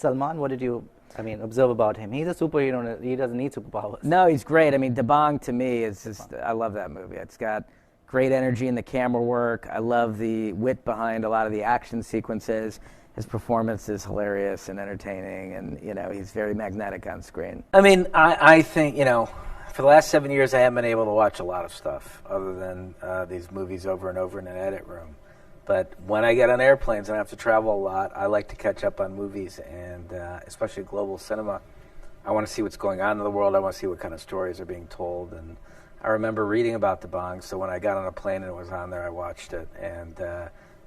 Salman, what did you, observe about him? He's a superhero. He doesn't need superpowers. No, he's great. I mean, Dabong to me is just, I love that movie. It's got great energy in the camera work. I love the wit behind a lot of the action sequences. His performance is hilarious and entertaining, and, he's very magnetic on screen. I think, for the last 7 years, I haven't been able to watch a lot of stuff other than these movies over and over in an edit room. But when I get on airplanes and I have to travel a lot, I like to catch up on movies, and especially global cinema. I want to see what's going on in the world. I want to see what kind of stories are being told. And I remember reading about Dabong, so when I got on a plane and it was on there, I watched it, and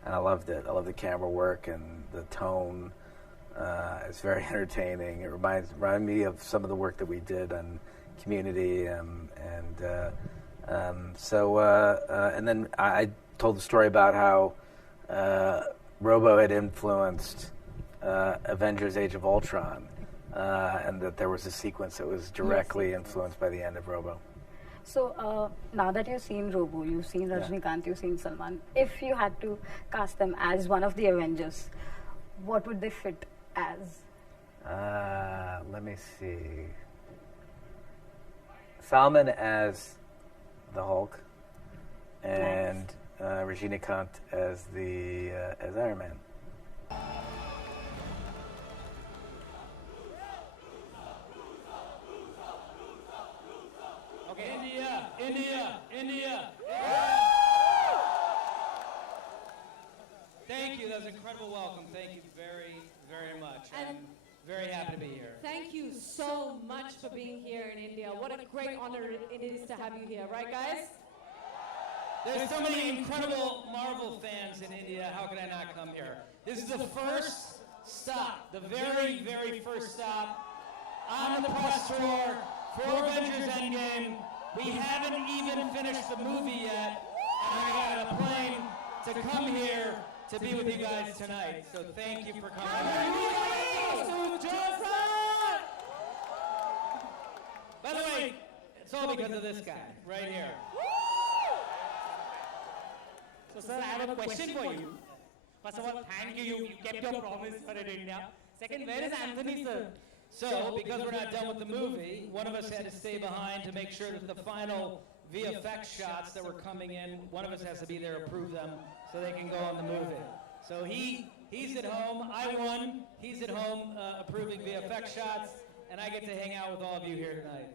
I loved it. I love the camera work and the tone. It's very entertaining. It reminded me of some of the work that we did on Community, and then I told the story about how Robo had influenced Avengers Age of Ultron, and that there was a sequence that was directly influenced by the end of Robo. So now that you've seen Robo, you've seen Rajinikanth, you've seen Salman, if you had to cast them as one of the Avengers, what would they fit as? Let me see. Salman as the Hulk, and Rajinikanth as Iron Man. Okay, India. Thank you. That was an incredible welcome. Thank you very, very much. I'm very happy to be here. Thank you so much for being here in India. What a great honor it is to have you here, right, guys? There's so many incredible Marvel fans in India. How could I not come here? This is the first stop, the very, very first stop on the press tour for Avengers Endgame. We haven't even finished the movie yet, and I got a plane to come here to be with you guys tonight. So thank you for coming. By the way, it's all because of this guy right here. So, sir, I have a question for you. First of all, thank you. You kept your promise for India. Second, where is Anthony, sir? So, because we're not done with the movie, one of us had to stay behind to make sure that the final VFX shots that were coming in, one of us has to be there to approve them so they can go on the movie. So he's at home, I won, he's at home approving VFX shots, and I get to hang out with all of you here tonight.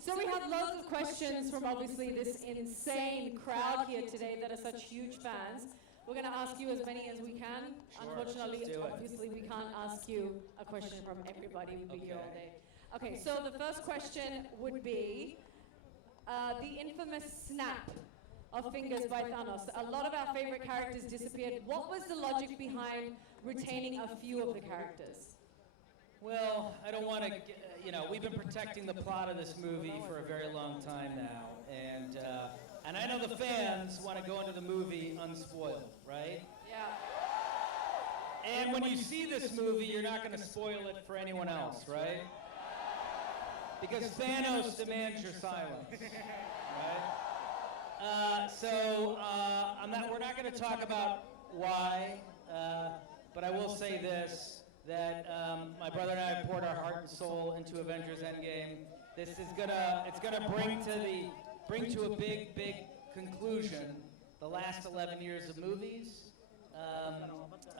So we have loads of questions from obviously this insane crowd here today that are such huge fans. We're going to ask you as many as we can. Sure, Unfortunately, let's do it. obviously, we can't ask you a question from everybody. We'll be here all day. Okay, so the first question would be the infamous snap of fingers by Thanos. A lot of our favorite characters disappeared. What was the logic behind retaining a few of the characters? Well, I don't want to, we've been protecting the plot of this movie for a very long time now, and I know the fans want to go into the movie unspoiled, right? Yeah. And when you see this movie, you're not going to spoil it for anyone else, right? Because Thanos demands your silence, right? We're not going to talk about why, but I will say this. That my brother and I poured our heart and soul into Avengers Endgame. This is gonna bring to a big conclusion the last 11 years of movies,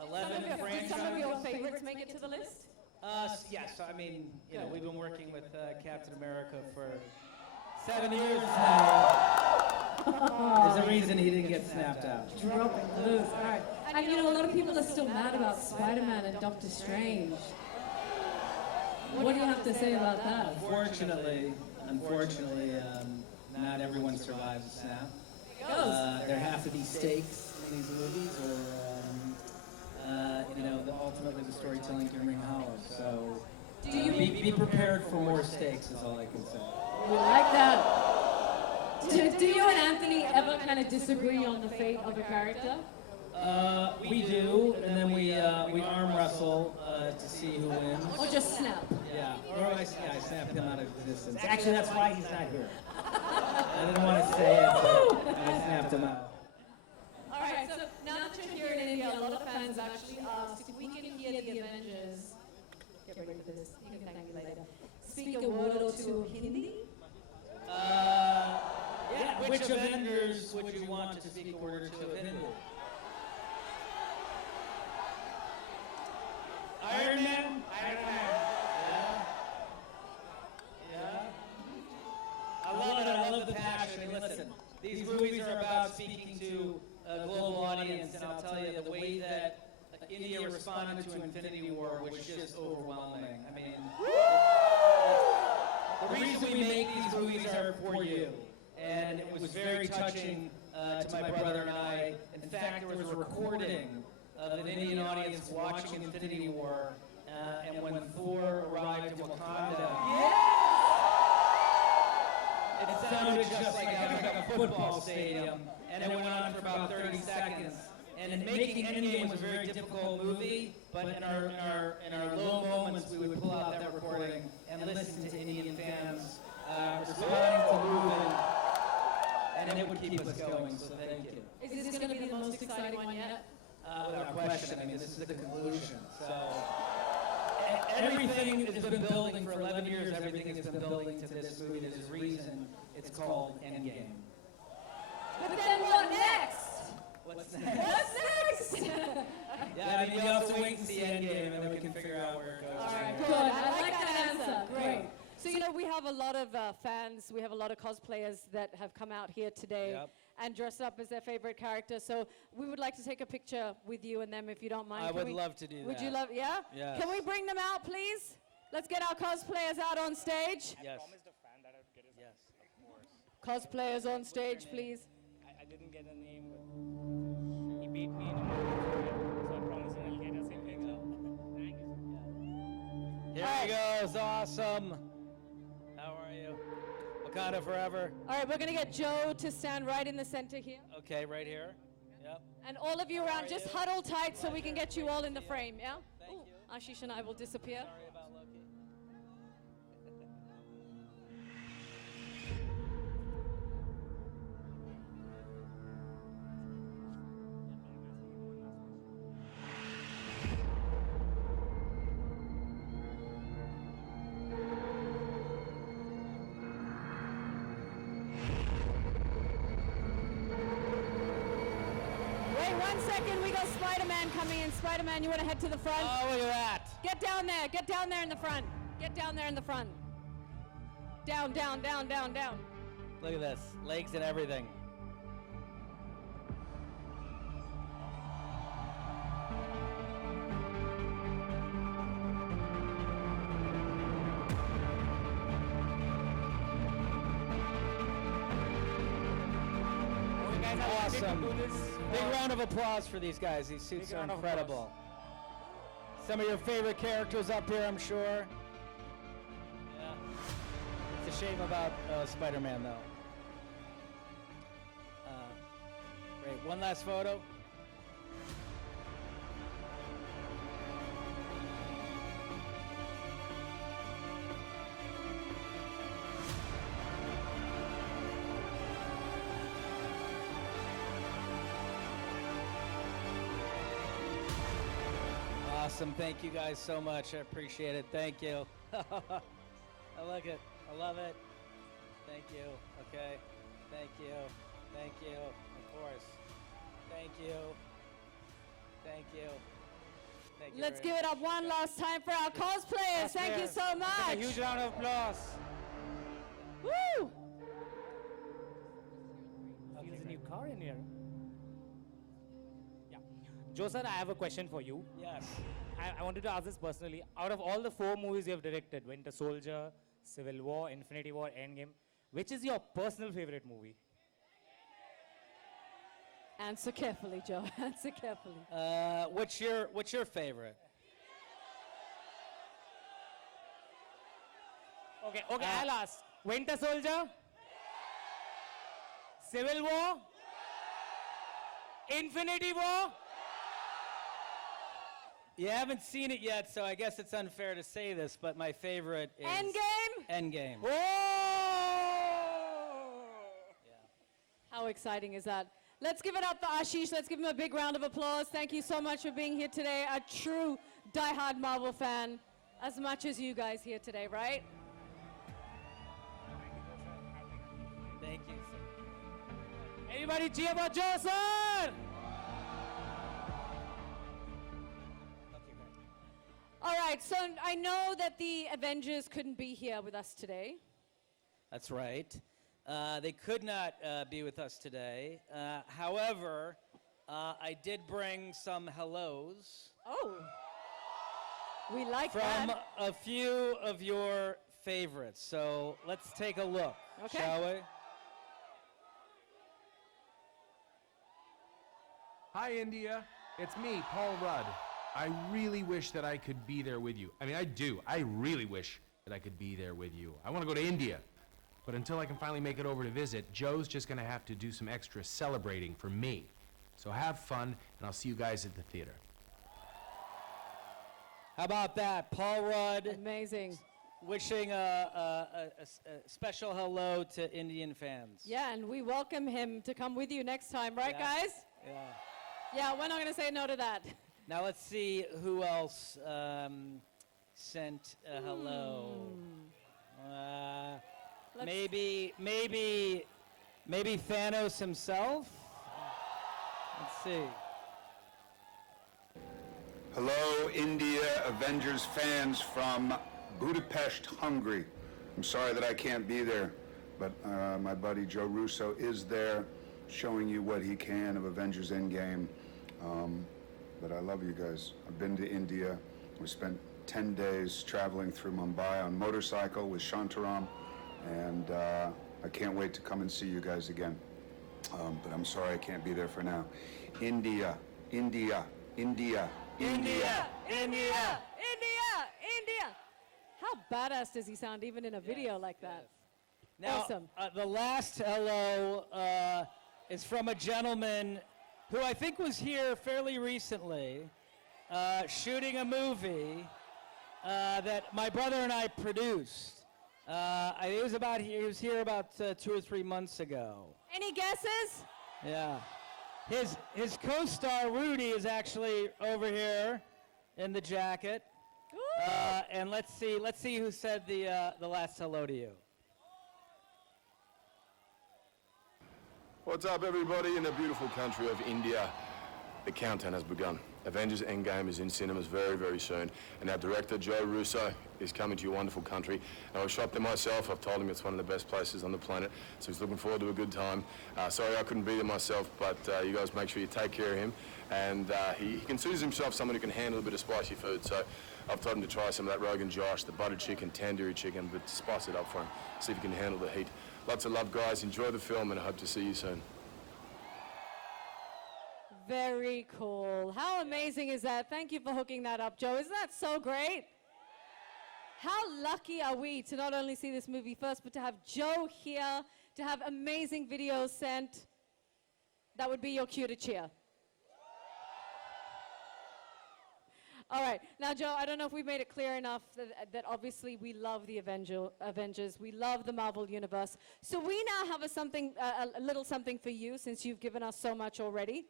11 franchises. Did some of your favorites make it to the list? Yes, we've been working with Captain America for 7 years now. There's a reason he didn't get snapped out. Dropping loose, all right. And a lot of people are still mad about Spider-Man and Doctor Strange. What do you have to say about that? Unfortunately, not everyone survives a snap. There have to be stakes in these movies, or ultimately the storytelling can ring hollow. So be prepared for more stakes is all I can say. We like that. Do you and Anthony ever kind of disagree on the fate of a character? We do, and then we arm wrestle to see who wins. Or just snap? Yeah, I snapped him out of existence. Actually, that's why he's not here. I didn't want to say it, but I snapped him out. All right, so now that you're here in India, a lot of fans actually asked if we can hear the Avengers. Get ready for this. You can thank me later. Speak a word or two of Hindi. Yeah, which Avengers would you want to speak a word or two of Hindi? Iron Man? Iron Man. Yeah. I love it. I love the passion. I mean, listen, these movies are about speaking to a global audience, and I'll tell you, the way that India responded to Infinity War was just overwhelming. I mean, the reason we make these movies are for you. And it was very touching to my brother and I. In fact, there was a recording of an Indian audience watching Infinity War, and when Thor arrived in Wakanda, it sounded just like a football stadium, and it went on for about 30 seconds. And making Endgame was a very difficult movie, but in our low moments, we would pull out that recording and listen to Indian fans responding to the movie, and it would keep us going. So thank you. Is this going to be the most exciting one yet? Without question. I mean, this is the conclusion. So everything has been building for 11 years. Everything has been building to this movie. There's a reason it's called Endgame. But then what next? What's next? What's next? Yeah, I mean, you have to wait and see Endgame, and then we can figure out where it goes. All right, good. I like that answer. Great. So, you know, we have a lot of fans, we have a lot of cosplayers that have come out here today and dressed up as their favorite character. So we would like to take a picture with you and them if you don't mind. I would love to do that. Would you love, yeah? Yes. Can we bring them out, please? Let's get our cosplayers out on stage. Yes. Yes, of course. Cosplayers on stage, please. I didn't get a name, but he beat me in a movie, so I promise him I'll get a same picture. Thank you. Here he goes. Awesome. How are you? Wakanda forever. All right, we're going to get Joe to stand right in the center here. Okay, right here. Yep. And all of you around, just huddle tight so we can get you all in the frame, yeah? Thank you. Ashish and I will disappear. Sorry about Loki. Wait 1 second, we got Spider-Man coming in. Spider-Man, you want to head to the front? Oh, look at that. Get down there in the front. Get down there in the front. Down, down, down, down, down. Look at this. Legs and everything. Awesome. Big round of applause for these guys. These suits are incredible. Some of your favorite characters up here, I'm sure. Yeah. It's a shame about Spider-Man, though. Great. One last photo. Awesome. Thank you guys so much. I appreciate it. Thank you. I like it. I love it. Thank you. Okay. Thank you. Thank you. Of course. Thank you. Thank you. Thank you. Let's give it up one last time for our cosplayers. Thank you so much. A huge round of applause. Woo! Feels a new car in here. Yeah. Joe sir, I have a question for you. Yes. I wanted to ask this personally. Out of all the 4 movies you have directed, Winter Soldier, Civil War, Infinity War, Endgame, which is your personal favorite movie? Answer carefully, Joe. Answer carefully. What's your favorite? Okay, I'll ask. Winter Soldier? Civil War? Infinity War? You haven't seen it yet, so I guess it's unfair to say this, but my favorite is Endgame? Endgame. Oh! How exciting is that? Let's give it up for Ashish. Let's give him a big round of applause. Thank you so much for being here today. A true diehard Marvel fan, as much as you guys here today, right? Thank you, sir. Anybody cheer for Joe, sir? All right, so I know that the Avengers couldn't be here with us today. That's right. They could not be with us today. However, I did bring some hellos. Oh, we like from that. a few of your favorites. So let's take a look, Okay. shall we? Hi, India. It's me, Paul Rudd. I really wish that I could be there with you. I mean, I do. I really wish that I could be there with you. I want to go to India. But until I can finally make it over to visit, Joe's just going to have to do some extra celebrating for me. So have fun, and I'll see you guys at the theater. How about that? Paul Rudd Amazing. wishing a special hello to Indian fans. Yeah, and we welcome him to come with you next time, right, Yeah. guys? Yeah. Yeah, we're not going to say no to that. Now let's see who else sent a hello. Maybe Thanos himself. Let's see. Hello, India Avengers fans from Budapest, Hungary. I'm sorry that I can't be there, but my buddy Joe Russo is there showing you what he can of Avengers Endgame. But I love you guys. I've been to India. We spent 10 days traveling through Mumbai on motorcycle with Shantaram, and I can't wait to come and see you guys again. But I'm sorry I can't be there for now. India, India, India, India. India! India! India! How badass does he sound even in a video like that? Now, Awesome. The last hello is from a gentleman who I think was here fairly recently, shooting a movie that my brother and I produced. He was here about 2 or 3 months ago. Any guesses? Yeah. His co-star Rudy is actually over here in the jacket. And let's see who said the last hello to you. What's up, everybody, in the beautiful country of India? The countdown has begun. Avengers Endgame is in cinemas very, very soon, and our director, Joe Russo, is coming to your wonderful country. And I've shopped there myself. I've told him it's one of the best places on the planet, so he's looking forward to a good time. Sorry I couldn't be there myself, but you guys make sure you take care of him. And he considers himself someone who can handle a bit of spicy food, so I've told him to try some of that Rogan Josh, the buttered chicken, tandoori chicken, but spice it up for him, see if he can handle the heat. Lots of love, guys. Enjoy the film, and I hope to see you soon. Very cool. How amazing is that? Thank you for hooking that up, Joe. Isn't that so great? How lucky are we to not only see this movie first, but to have Joe here, to have amazing videos sent. That would be your cue to cheer. All right. Now, Joe, I don't know if we've made it clear enough that obviously we love the Avengers. We love the Marvel Universe. So we now have a little something for you, since you've given us so much already.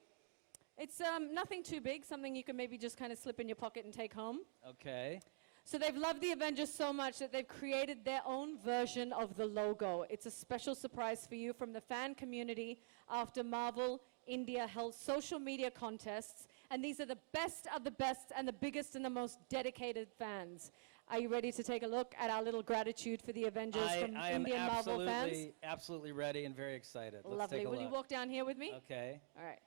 It's nothing too big, something you can maybe just kind of slip in your pocket and take home. Okay. So they've loved the Avengers so much that they've created their own version of the logo. It's a special surprise for you from the fan community after Marvel India held social media contests, and these are the best of the best and the biggest and the most dedicated fans. Are you ready to take a look at our little gratitude for the Avengers from Indian Marvel fans? I am absolutely ready and very excited. Let's Lovely. take a Will you look. walk down here with me? Okay. All right.